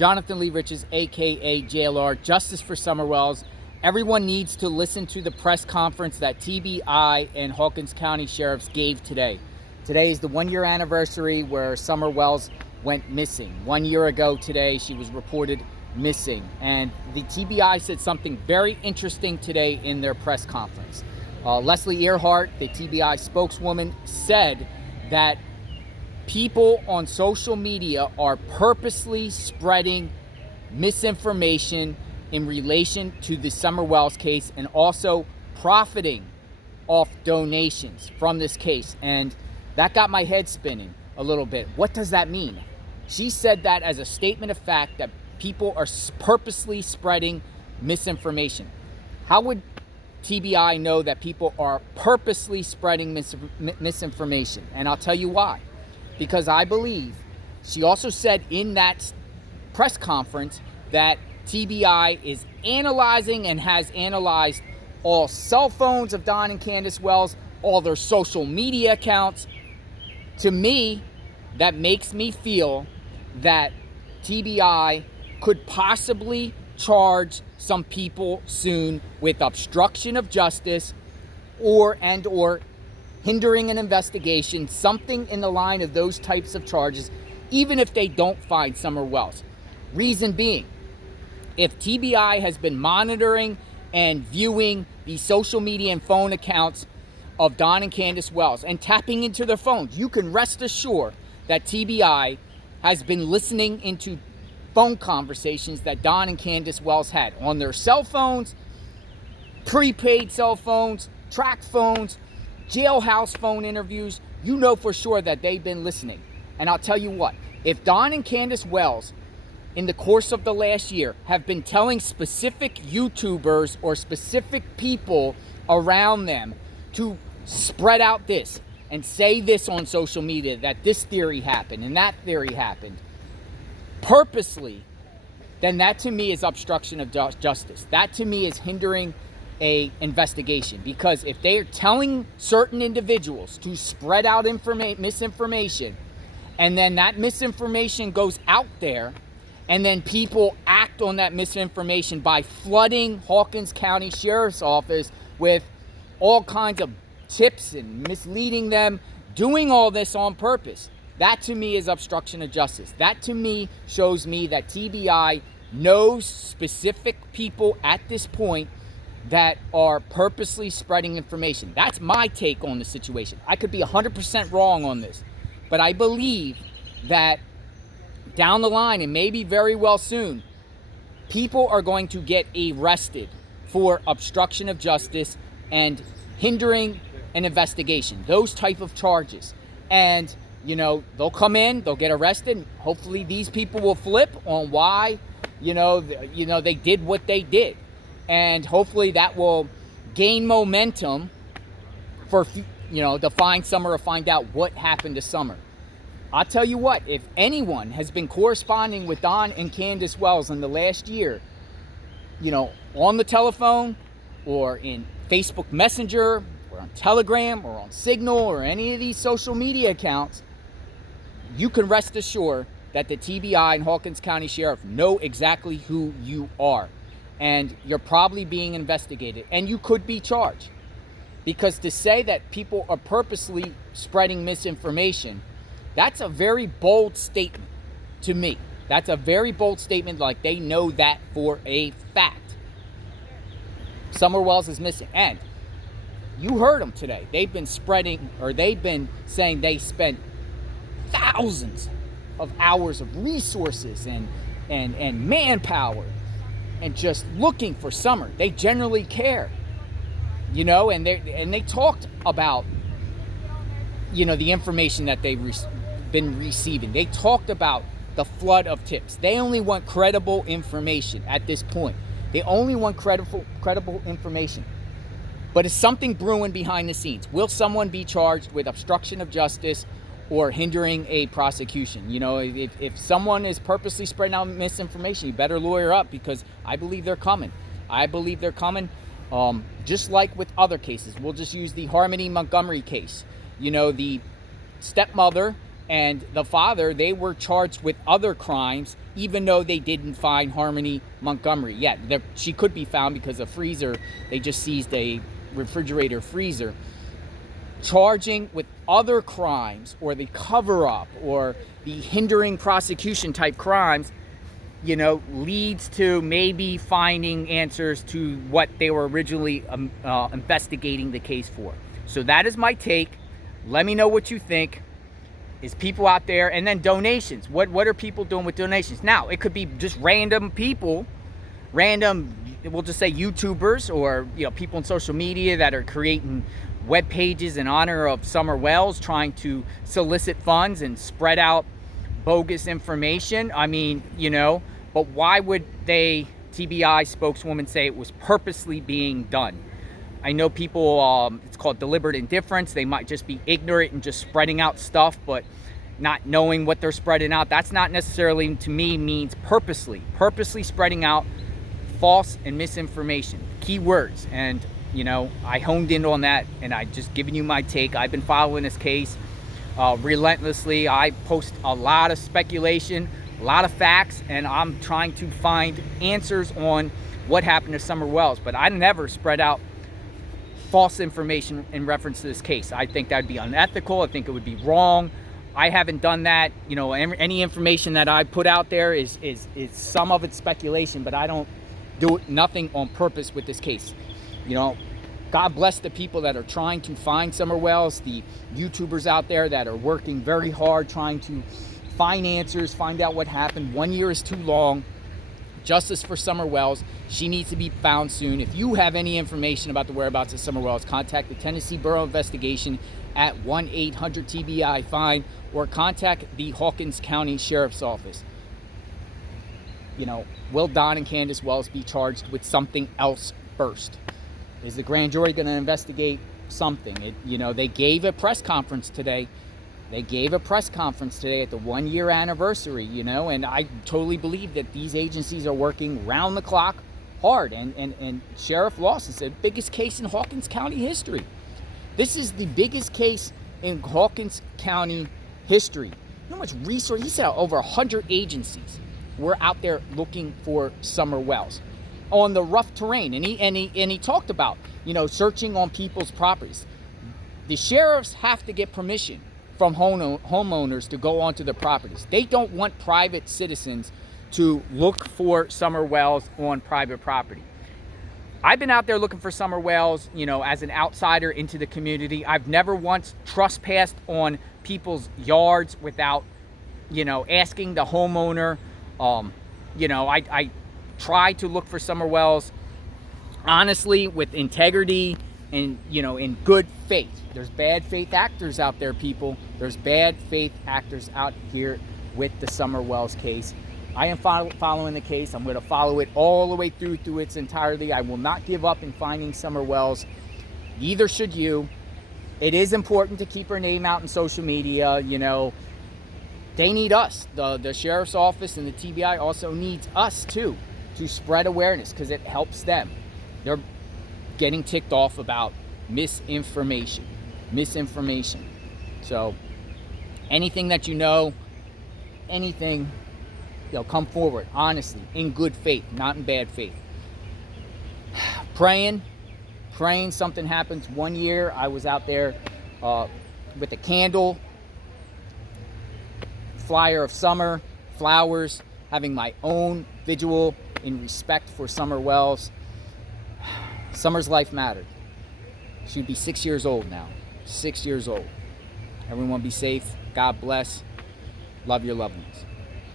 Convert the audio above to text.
Jonathan Lee Riches, aka JLR, Justice for Summer Wells. Everyone needs to listen to the press conference that TBI and Hawkins County Sheriffs gave today. Today is the 1-year anniversary where Summer Wells went missing. 1 year ago today, she was reported missing. And the TBI said something very interesting today in their press conference. Leslie Earhart, the TBI spokeswoman, said that people on social media are purposely spreading misinformation in relation to the Summer Wells case and also profiting off donations from this case. And that got my head spinning a little bit. What does that mean? She said that as a statement of fact that people are purposely spreading misinformation. How would TBI know that people are purposely spreading misinformation? And I'll tell you why. Because I believe she also said in that press conference that TBI is analyzing and has analyzed all cell phones of Don and Candace Wells, all their social media accounts. To me, that makes me feel that TBI could possibly charge some people soon with obstruction of justice or hindering an investigation, something in the line of those types of charges, even if they don't find Summer Wells. Reason being, if TBI has been monitoring and viewing the social media and phone accounts of Don and Candace Wells and tapping into their phones, you can rest assured that TBI has been listening into phone conversations that Don and Candace Wells had on their cell phones, prepaid cell phones, track phones, jailhouse phone interviews. You know for sure that they've been listening. And I'll tell you what, if Don and Candace Wells in the course of the last year have been telling specific YouTubers or specific people around them to spread out this and say this on social media, that this theory happened and that theory happened, purposely, then that to me is obstruction of justice. That to me is hindering a investigation, because if they are telling certain individuals to spread out misinformation, and then that misinformation goes out there, and then people act on that misinformation by flooding Hawkins County Sheriff's Office with all kinds of tips and misleading them, doing all this on purpose, that to me is obstruction of justice. That to me shows me that TBI knows specific people at this point that are purposely spreading information. That's my take on the situation. I could be 100% wrong on this, but I believe that down the line, and maybe very well soon, people are going to get arrested for obstruction of justice and hindering an investigation, those type of charges. And they'll come in, they'll get arrested, and hopefully these people will flip on why they did what they did. And hopefully that will gain momentum for, to find Summer or find out what happened to Summer. I'll tell you what, if anyone has been corresponding with Don and Candace Wells in the last year, on the telephone or in Facebook Messenger or on Telegram or on Signal or any of these social media accounts, you can rest assured that the TBI and Hawkins County Sheriff know exactly who you are. And you're probably being investigated, and you could be charged. Because to say that people are purposely spreading misinformation, that's a very bold statement to me. That's a very bold statement, like they know that for a fact. Summer Wells is missing. And you heard them today. They've been saying they spent thousands of hours of resources and manpower and just looking for Summer. They generally care, and they talked about, the information that they've been receiving. They talked about the flood of tips. They only want credible information at this point. They only want credible information. But is something brewing behind the scenes? Will someone be charged with obstruction of justice or hindering a prosecution? If someone is purposely spreading out misinformation, you better lawyer up, because I believe they're coming. Just like with other cases. We'll just use the Harmony Montgomery case. The stepmother and the father, they were charged with other crimes even though they didn't find Harmony Montgomery yet. She could be found because a freezer, they just seized a refrigerator freezer. Charging with other crimes or the cover-up or the hindering prosecution type crimes, leads to maybe finding answers to what they were originally investigating the case for. So that is my take. Let me know what you think. Is people out there, and then donations. What are people doing with donations? Now, it could be just random people, we'll just say YouTubers, or people on social media that are creating web pages in honor of Summer Wells, trying to solicit funds and spread out bogus information. I mean, but why would TBI spokeswoman say it was purposely being done? I know people, it's called deliberate indifference. They might just be ignorant and just spreading out stuff, but not knowing what they're spreading out. That's not necessarily, to me, means purposely spreading out false and misinformation. Key words. And, I honed in on that, and I just giving you my take. I've been following this case relentlessly. I post a lot of speculation, a lot of facts, and I'm trying to find answers on what happened to Summer Wells. But I never spread out false information in reference to this case. I think that would be unethical. I think it would be wrong. I haven't done that. Any information that I put out there is some of it's speculation, but I don't do nothing on purpose with this case. God bless the people that are trying to find Summer Wells, the YouTubers out there that are working very hard trying to find answers, find out what happened. 1 year is too long. Justice for Summer Wells. She needs to be found soon. If you have any information about the whereabouts of Summer Wells, contact the Tennessee Borough Investigation at 1-800-TBI-FIND or contact the Hawkins County Sheriff's Office. Will Don and Candace Wells be charged with something else first? Is the grand jury going to investigate something? They gave a press conference today. They gave a press conference today at the 1 year anniversary, and I totally believe that these agencies are working round the clock hard. And Sheriff Lawson said, biggest case in Hawkins County history. This is the biggest case in Hawkins County history. You know how much resource? He said over 100 agencies were out there looking for Summer Wells on the rough terrain. And he talked about, searching on people's properties. The sheriffs have to get permission from homeowners to go onto the properties. They don't want private citizens to look for Summer Wells on private property. I've been out there looking for Summer Wells, as an outsider into the community. I've never once trespassed on people's yards without, asking the homeowner. I try to look for Summer Wells honestly, with integrity, and in good faith. There's bad faith actors out there, people. There's bad faith actors out here with the Summer Wells case. I am following the case. I'm going to follow it all the way through its entirety. I will not give up in finding Summer Wells. Neither should you. It is important to keep her name out in social media. They need us. The sheriff's office and the TBI also needs us too, to spread awareness, because it helps them. They're getting ticked off about misinformation. So anything that anything, come forward honestly, in good faith, not in bad faith. Praying something happens. 1 year I was out there with a candle, flyer of summer, flowers, having my own vigil in respect for Summer Wells. Summer's life mattered. She'd be 6 years old now. 6 years old. Everyone be safe. God bless. Love your loved ones.